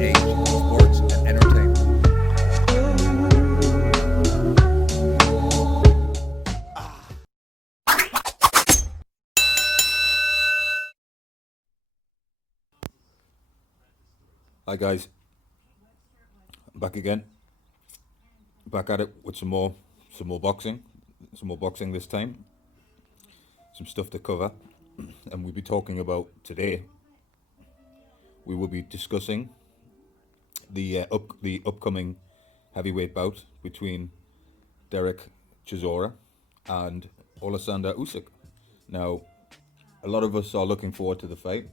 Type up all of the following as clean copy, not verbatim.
age in sports and entertainment. Hi guys, I'm back again. Back at it with some more boxing, this time. Some stuff to cover, and we'll be talking about today. We will be discussing the upcoming heavyweight bout between Derek Chisora and Alexander Usyk. Now, a lot of us are looking forward to the fight.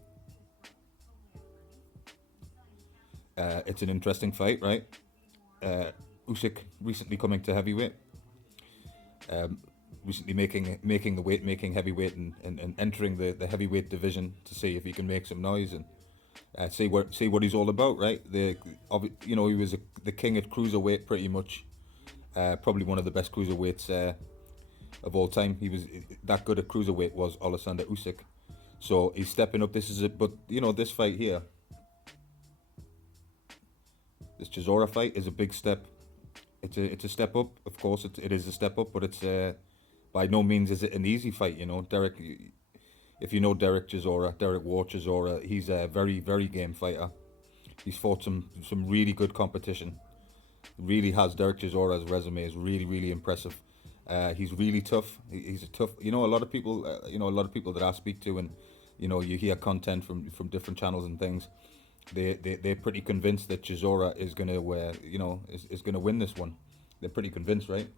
It's an interesting fight, right? Usyk recently coming to heavyweight, recently making the weight, making heavyweight, and entering the heavyweight division to see if he can make some noise and see what he's all about, right? He was the king at cruiserweight pretty much, probably one of the best cruiserweights of all time. He was that good at cruiserweight was Alexander Usyk, so he's stepping up. But this fight here, this Chisora fight is a big step. It's a step up, of course. It is a step up, but it's by no means is it an easy fight. Derek. If you know Derek War Chisora, he's a very, very game fighter. He's fought some really good competition. Really has. Derek Chisora's resume is really, really impressive. He's really tough. He's a tough. A lot of people. A lot of people that I speak to, and you hear content from different channels and things. They're pretty convinced that Chisora is gonna is gonna win this one. They're pretty convinced, right?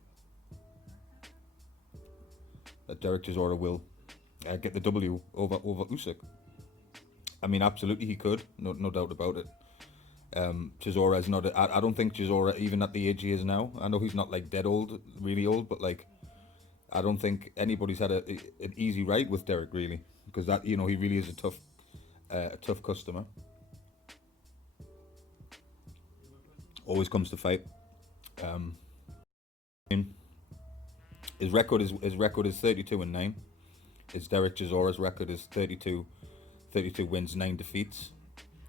That Derek Chisora will get the W over Usyk. I mean, absolutely he could, no doubt about it. Chisora is not. I don't think Chisora, even at the age he is now, I know he's not like dead old, really old, but like, I don't think anybody's had an easy ride with Derek really, because that he really is a tough customer. Always comes to fight. His record is 32-9. His Derek Chisora's record is 32 wins, 9 defeats.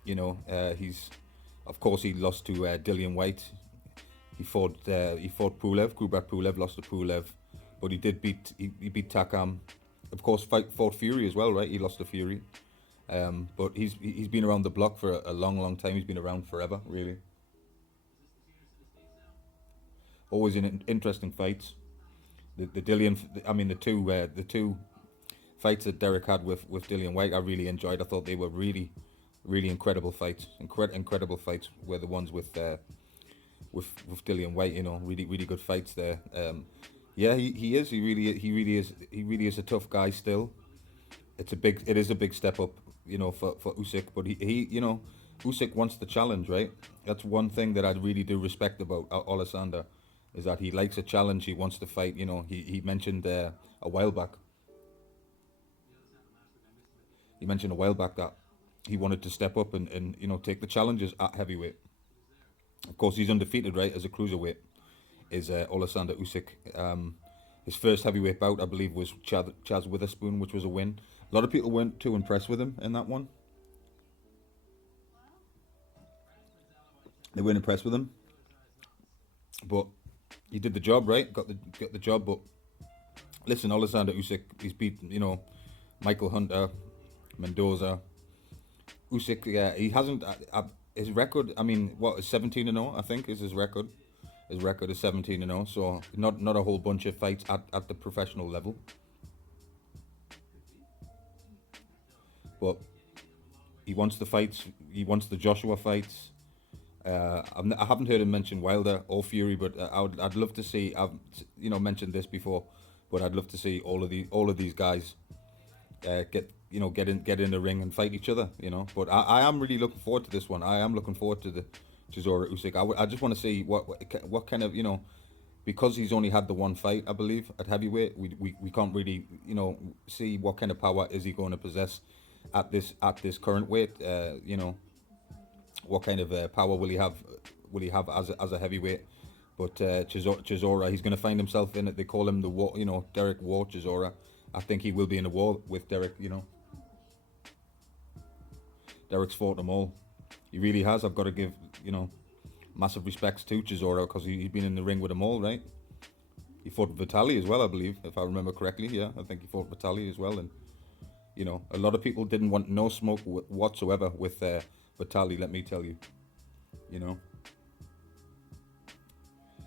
He's, of course, he lost to Dillian White. He fought Pulev. Kubrat Pulev lost to Pulev, but he beat Takam. Of course, fought Fury as well, right? He lost to Fury. But he's been around the block for a long time. He's been around forever, really. Always in interesting fights. The two fights that Derek had with Dillian White, I really enjoyed. I thought they were really, really incredible fights. Incredible fights were the ones with Dillian White. Really, really good fights there. He is. He really is a tough guy still. It is a big step up, for Usyk. But he Usyk wants the challenge, right? That's one thing that I really do respect about Alexander, is that he likes a challenge. He wants to fight. He mentioned a while back. He mentioned a while back that he wanted to step up and take the challenges at heavyweight. Of course, he's undefeated, right, as a cruiserweight, is Alexander Usyk. His first heavyweight bout, I believe, was Chaz Witherspoon, which was a win. A lot of people weren't too impressed with him in that one. They weren't impressed with him, but he did the job, right? Got the job. But listen, Alexander Usyk, he's beat Michael Hunter, Mendoza. Usyk, yeah, he hasn't. His record, I mean, is 17-0? I think is his record. His record is 17-0. So not a whole bunch of fights at the professional level. But he wants the fights. He wants the Joshua fights. I haven't heard him mention Wilder or Fury, but I'd love to see. I've mentioned this before, but I'd love to see all of these guys get in the ring and fight each other. But I am really looking forward to this one. I am looking forward to the Chisora Usyk. I just want to see what kind of because he's only had the one fight, I believe, at heavyweight. We can't really see what kind of power is he going to possess at this current weight. What kind of power will he have? Will he have as a heavyweight? But Chisora, he's going to find himself in it. They call him the war, Derek War Chisora. I think he will be in a war with Derek. Derek's fought them all. He really has. I've got to give, massive respects to Chisora because he's been in the ring with them all, right? He fought Vitali as well, I believe, if I remember correctly. Yeah, I think he fought Vitali as well. And, a lot of people didn't want no smoke whatsoever with Vitali, let me tell you. You know,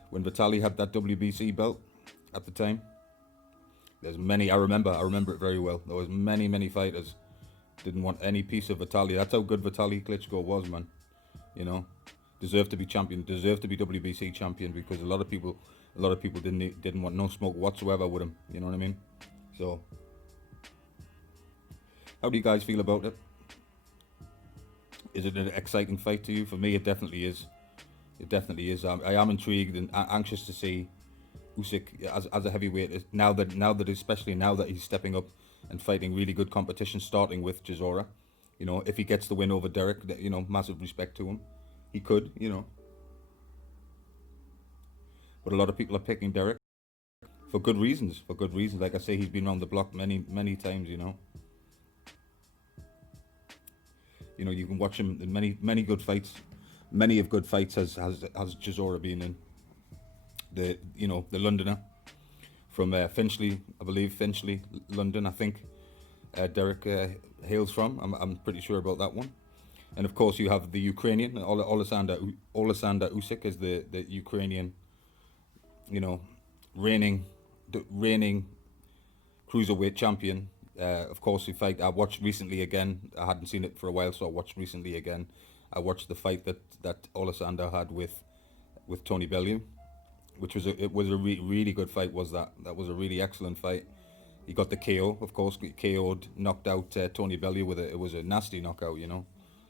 when Vitali had that WBC belt at the time, there's many, I remember it very well. There was many fighters didn't want any piece of Vitali. That's how good Vitali Klitschko was, man. You know, deserved to be champion, deserved to be WBC champion because a lot of people didn't want no smoke whatsoever with him. You know what I mean? So, how do you guys feel about it? Is it an exciting fight to you? For me, it definitely is. It definitely is. I am intrigued and anxious to see Usyk as a heavyweight. Especially now that he's stepping up and fighting really good competition, starting with Chisora. If he gets the win over Derek, massive respect to him. He could, but a lot of people are picking Derek for good reasons. For good reasons, like I say, he's been around the block many times. You can watch him in many good fights. Many of good fights has Chisora been in. The Londoner from Finchley, I believe, London. I think Derek hails from. I'm pretty sure about that one. And of course, you have the Ukrainian Oleksandr Usyk is the Ukrainian, reigning cruiserweight champion. Of course, the fight I watched recently again. I hadn't seen it for a while, so I watched recently again. I watched the fight that Oleksandr had with Tony Bellew, which was a really good fight. That was a really excellent fight. He got the KO, of course. KO'd, knocked out Tony Bellew with it was a nasty knockout.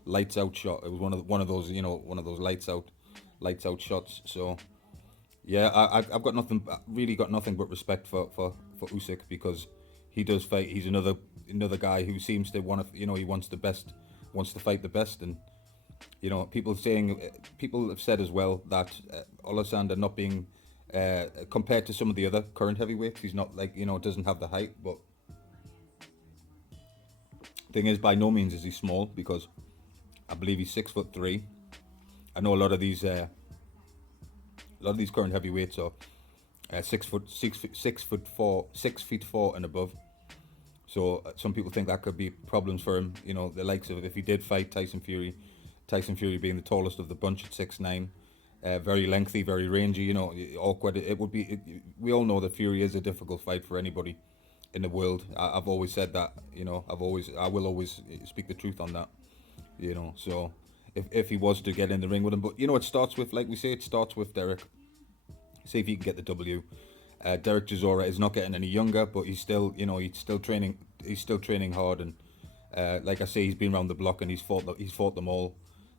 Lights out shot. It was one of those lights out shots. So yeah, I've got nothing but respect for Usyk because he does fight. He's another guy who seems to want to, he wants to fight the best. And people have said as well that Oleksandr not being compared to some of the other current heavyweights, he's not doesn't have the height. But thing is, by no means is he small because I believe he's 6'3". I know a lot of these current heavyweights are 6 feet 4 and above. So some people think that could be problems for him. The likes of if he did fight Tyson Fury being the tallest of the bunch at 6'9", very lengthy, very rangy. Awkward. It would be. We all know that Fury is a difficult fight for anybody in the world. I've always said that. I will always speak the truth on that. So if he was to get in the ring with him, but it starts with, like we say, it starts with Derek. See if he can get the W. Derek Chisora is not getting any younger, but he's still training. He's still training hard, and like I say, he's been around the block and he's fought them all.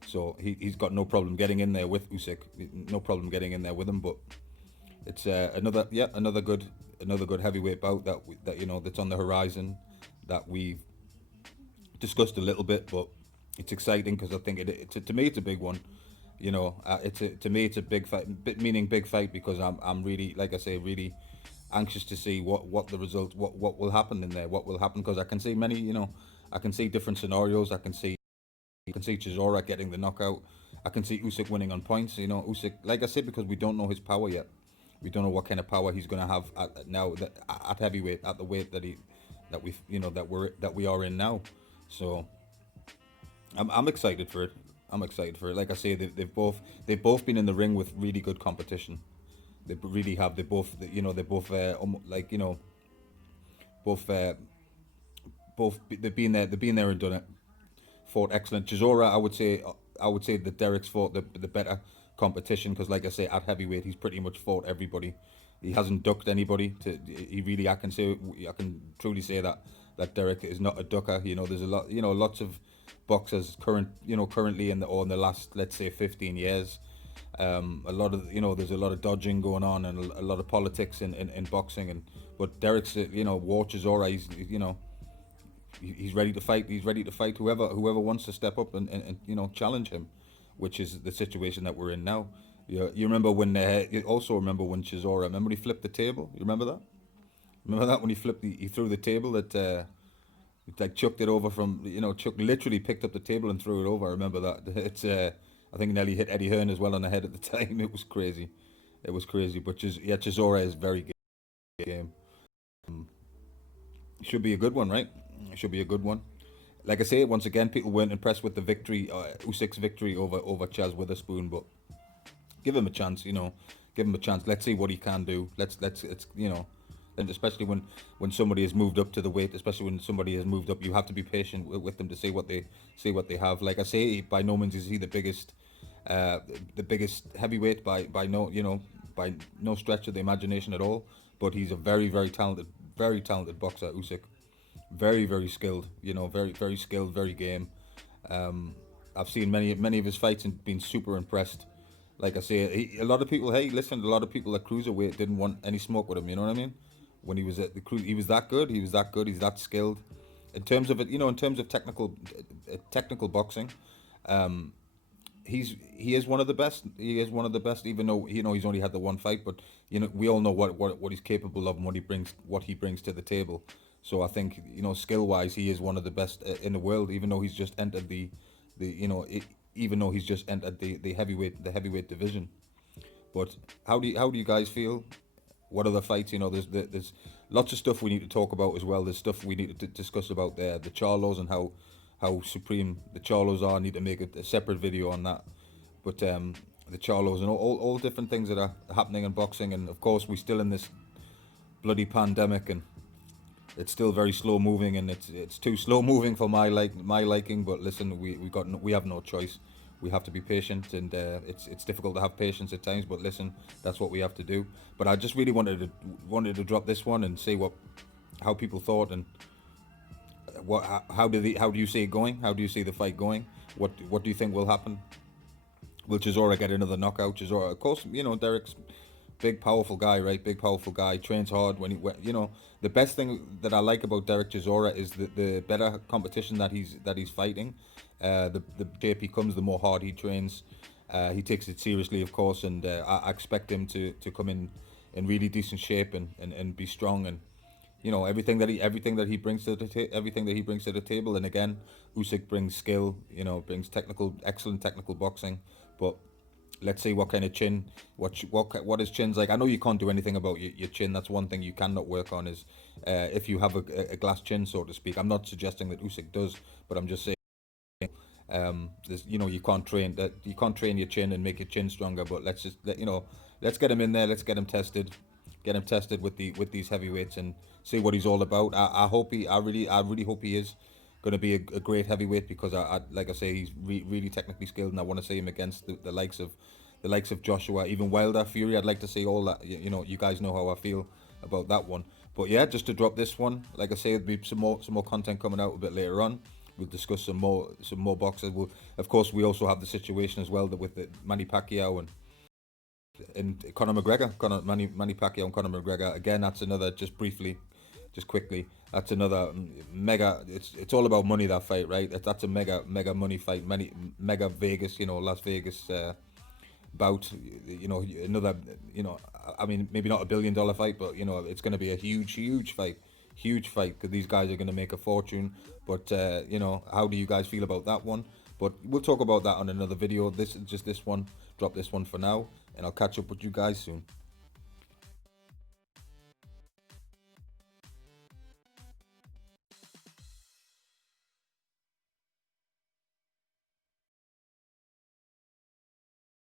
So he's got no problem getting in there with Usyk. No problem getting in there with him. But it's another good heavyweight bout that's on the horizon that we've discussed a little bit, but it's exciting because I think to me it's a big one. To me it's a big fight, meaning big fight because I'm really, like I say, really anxious to see what the result, what will happen in there, what will happen, because I can see I can see different scenarios. I can see Chisora getting the knockout. I can see Usyk winning on points. Usyk, like I said, because we don't know his power yet. We don't know what kind of power he's going to have at heavyweight, at the weight that we are in now. So I'm excited for it. Like I say, they've both been in the ring with really good competition. They really have. Both they've been there. They've been there and done it. Fought excellent. Chisora, I would say that Derek's fought the better competition because, like I say, at heavyweight he's pretty much fought everybody. He hasn't ducked anybody. I can truly say that Derek is not a ducker. There's a lot. Lots of boxers currently in the last, let's say, 15 years. A lot of there's a lot of dodging going on and a lot of politics in boxing, but Derek's War Chisora, he's ready to fight. He's ready to fight whoever wants to step up and challenge him, which is the situation that we're in now. You remember when Chisora, when he flipped the table? You remember that? Remember that when he threw the table at He like chucked it over from, Chuck literally picked up the table and threw it over. I remember that. It's I think Nelly hit Eddie Hearn as well on the head at the time. It was crazy. It was crazy. But yeah, Chisora is very good game. Um, should be a good one, right? It should be a good one. Like I say, once again, people weren't impressed with the victory, Usyk's victory over Chaz Witherspoon, but give him a chance, give him a chance. Let's see what he can do. It's and especially when somebody has moved up to the weight, especially when somebody has moved up, you have to be patient with them to see what they have. Like I say, by no means is he uh, the biggest heavyweight by no stretch of the imagination at all. But he's a very talented boxer, Usyk. Very very skilled, very very skilled, very game. Um, I've seen many of his fights and been super impressed. Like I say, a lot of people. Hey, listen, a lot of people at cruiserweight didn't want any smoke with him. You know what I mean? When he was at the cruise, he was that good. He was that good. He's that skilled. In terms of it, in terms of technical boxing, um, he is one of the best. He is one of the best. Even though he's only had the one fight, but we all know what he's capable of and what he brings to the table. So I think skill wise, he is one of the best in the world. Even though he's just entered the even though he's just entered the heavyweight division. But how do you guys feel? What other fights? There's lots of stuff we need to talk about as well. There's stuff we need to discuss about the Charlos and how supreme the Charlos are. I need to make a separate video on that. But the Charlos and all different things that are happening in boxing, and of course we're still in this bloody pandemic, and it's still very slow moving, and it's too slow moving for my liking. But listen, we have no choice. We have to be patient, and it's difficult to have patience at times. But listen, that's what we have to do. But I just really wanted to drop this one and see how people thought, and how do you see it going? How do you see the fight going? What do you think will happen? Will Chisora get another knockout? Chisora, of course, Derek's big, powerful guy, right? Big, powerful guy. Trains hard. The best thing that I like about Derek Chisora is the better competition that he's fighting. The deeper he comes, the more hard he trains. He takes it seriously, of course, and I expect him to come in really decent shape and be strong, and everything that he brings to the table. And again, Usyk brings skill, brings excellent technical boxing. But let's see what kind of chin, what his chin's like. I know you can't do anything about your chin. That's one thing you cannot work on, is if you have a glass chin, so to speak. I'm not suggesting that Usyk does, but I'm just saying, you can't train your chin and make your chin stronger. But let's get him in there. Let's get him tested with these heavyweights and see what he's all about. I really hope he is going to be a great heavyweight, because like I say, he's really technically skilled, and I want to see him against the likes of Joshua, even Wilder, Fury. I'd like to see all that. You guys know how I feel about that one. But yeah, just to drop this one, like I say, there'll be some more content coming out a bit later on. We'll discuss some more boxers. Of course, we also have the situation as well with Manny Pacquiao and Conor McGregor. Manny Pacquiao and Conor McGregor. Again, that's another, just briefly, just quickly. That's another mega. It's all about money, that fight, right? That's a mega money fight. Mega Vegas, Las Vegas bout. Another. I mean, maybe not $1 billion fight, but it's going to be a huge fight. Huge fight, because these guys are going to make a fortune. But how do you guys feel about that one? But we'll talk about that on another video. This is just this one. Drop this one for now, and I'll catch up with you guys soon.